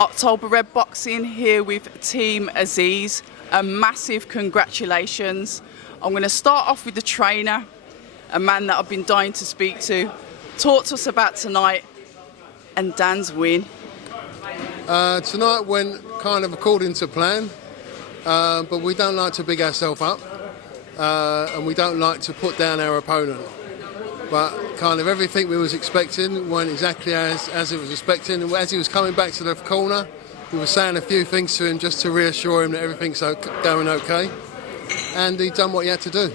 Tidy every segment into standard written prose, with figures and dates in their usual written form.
October Red Boxing here with Team Azeez. A massive congratulations. I'm going to start off with the trainer, a man that I've been dying to speak to. Talk to us about tonight and Dan's win. Tonight went kind of according to plan, but we don't like to big ourselves up, and we don't like to put down our opponent. But kind of everything we was expecting went exactly as it was expecting. And as he was coming back to the corner, we were saying a few things to him just to reassure him that everything's going okay. And he done what he had to do.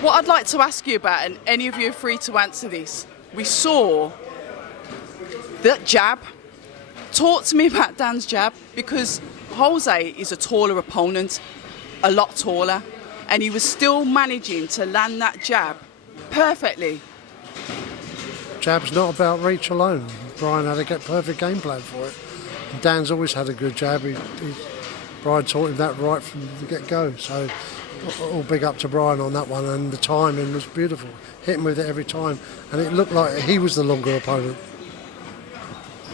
What I'd like to ask you about, and any of you are free to answer this, we saw that jab. Talk to me about Dan's jab, because Jose is a taller opponent, a lot taller, and he was still managing to land that jab perfectly. Jab's not about reach alone. Brian had a perfect game plan for it. And Dan's always had a good jab. Brian taught him that right from the get-go. So all big up to Brian on that one, and the timing was beautiful. Hit him with it every time, and it looked like he was the longer opponent.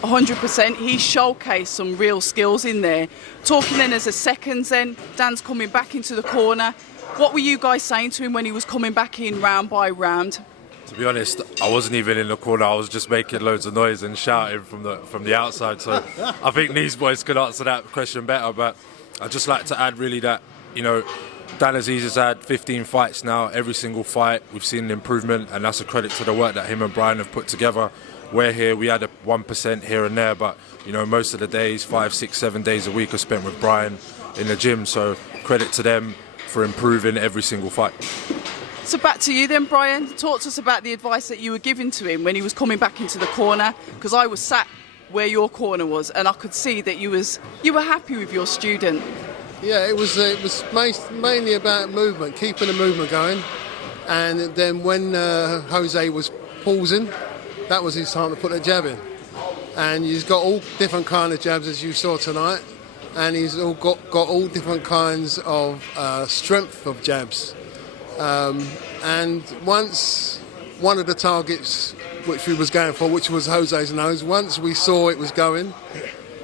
100%. He showcased some real skills in there. Talking then as a seconds then, Dan's coming back into the corner. What were you guys saying to him when he was coming back in round by round? To be honest, I wasn't even in the corner. I was just making loads of noise and shouting from the outside. So I think these boys could answer that question better. But I'd just like to add really that, Dan Azeez has had 15 fights now. Every single fight, we've seen an improvement, and that's a credit to the work that him and Brian have put together. We're here, we had a 1% here and there, but most of the days, 5, 6, 7 days a week are spent with Brian in the gym. So credit to them for improving every single fight. So back to you then, Brian. Talk to us about the advice that you were giving to him when he was coming back into the corner, because I was sat where your corner was, and I could see that you were happy with your student. Yeah, it was mainly about movement, keeping the movement going, and then when Jose was pausing, that was his time to put a jab in. And he's got all different kind of jabs, as you saw tonight, and he's all got all different kinds of strength of jabs. And once one of the targets which we was going for, which was Jose's nose, once we saw it was going,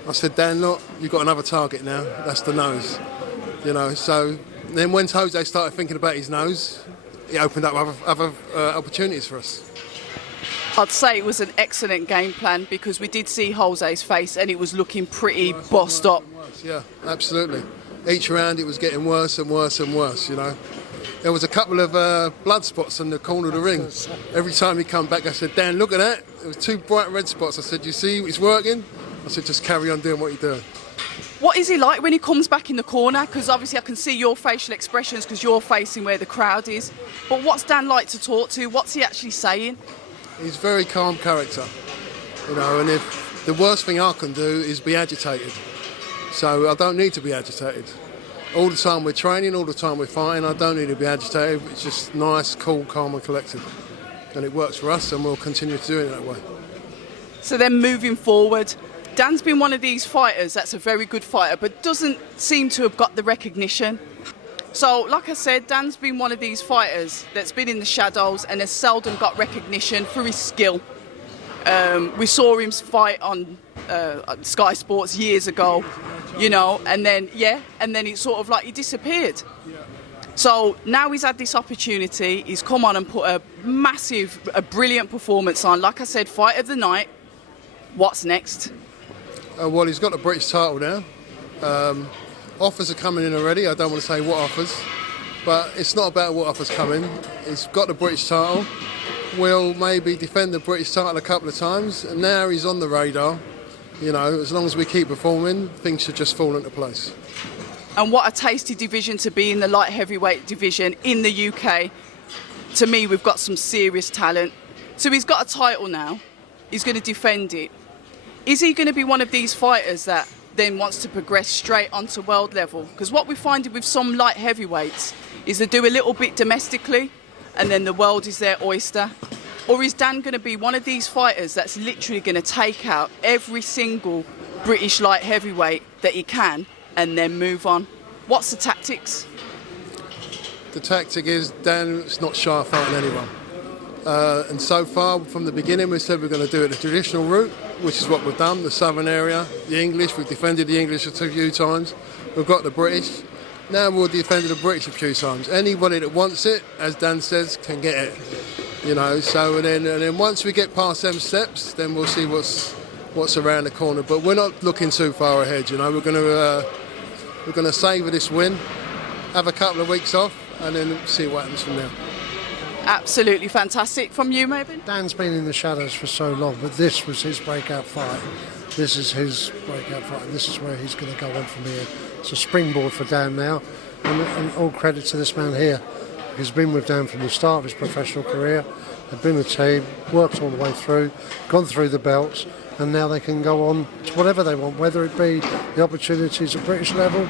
I said, Dan, look, you've got another target now, that's the nose. So then when Jose started thinking about his nose, it opened up other opportunities for us. I'd say it was an excellent game plan, because we did see Jose's face and it was looking pretty bossed up. Yeah, absolutely. Each round it was getting worse and worse and worse, There was a couple of blood spots in the corner of the ring. Every time he come back, I said, Dan, look at that. There was 2 bright red spots. I said, you see it's working? I said, just carry on doing what you're doing. What is he like when he comes back in the corner? Because obviously I can see your facial expressions because you're facing where the crowd is. But what's Dan like to talk to? What's he actually saying? He's a very calm character, and if the worst thing I can do is be agitated. So I don't need to be agitated. All the time we're training, all the time we're fighting, I don't need to be agitated. It's just nice, cool, calm and collected. And it works for us, and we'll continue to do it that way. So then moving forward, Dan's been one of these fighters that's a very good fighter, but doesn't seem to have got the recognition. So, like I said, Dan's been one of these fighters that's been in the shadows and has seldom got recognition for his skill. We saw him fight on Sky Sports years ago, and then it's sort of like he disappeared. So now he's had this opportunity, he's come on and put a brilliant performance on. Like I said, fight of the night. What's next? Well, he's got the British title now. Offers are coming in already. I don't want to say what offers, but it's not about what offers coming. He's got the British title. We'll maybe defend the British title a couple of times, and now he's on the radar. As long as we keep performing, things should just fall into place. And what a tasty division to be in, the light heavyweight division in the UK. To me, we've got some serious talent. So he's got a title now. He's going to defend it. Is he going to be one of these fighters that then wants to progress straight onto world level? Because what we find with some light heavyweights is they do a little bit domestically and then the world is their oyster. Or is Dan going to be one of these fighters that's literally going to take out every single British light heavyweight that he can and then move on? What's the tactics? The tactic is Dan's not shy of fighting anyone. And so far, from the beginning, we said we're going to do it the traditional route. which is what we've done, the southern area, the English, we've defended the English a few times, we've got the British, now we'll defend the British a few times. Anybody that wants it, as Dan says, can get it. You know, so and then once we get past them steps, then we'll see what's around the corner. But we're not looking too far ahead, you know, we're gonna savour this win, have a couple of weeks off, and then see what happens from there. Absolutely fantastic. From you, maybe? Dan's been in the shadows for so long, but this was his breakout fight. This is his breakout fight, and this is where he's going to go on from here. It's a springboard for Dan now, and all credit to this man here. He's been with Dan from the start of his professional career. They've been a team, worked all the way through, gone through the belts, and now they can go on to whatever they want, whether it be the opportunities at British level,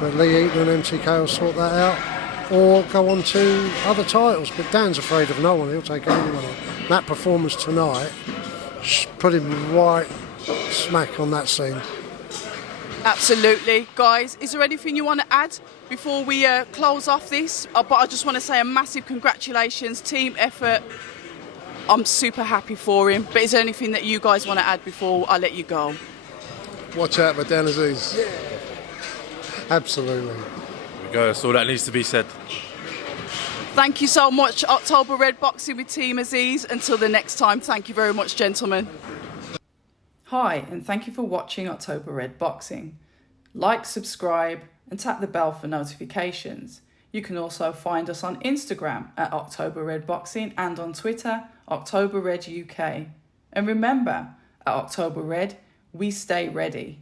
but Lee Eaton and MTK will sort that out, or go on to other titles. But Dan's afraid of no one, he'll take anyone on. That performance tonight put him right smack on that scene. Absolutely. Guys, is there anything you want to add before we close off this? But I just want to say a massive congratulations, team effort. I'm super happy for him. But is there anything that you guys want to add before I let you go? Watch out for Dan Azeez. Yeah. Absolutely. There we go, that's all that needs to be said. Thank you so much, October Red Boxing with Team Azeez. Until the next time, thank you very much, gentlemen. Hi, and thank you for watching October Red Boxing. Like, subscribe, and tap the bell for notifications. You can also find us on Instagram at October Red Boxing and on Twitter, October Red UK. And remember, at October Red, we stay ready.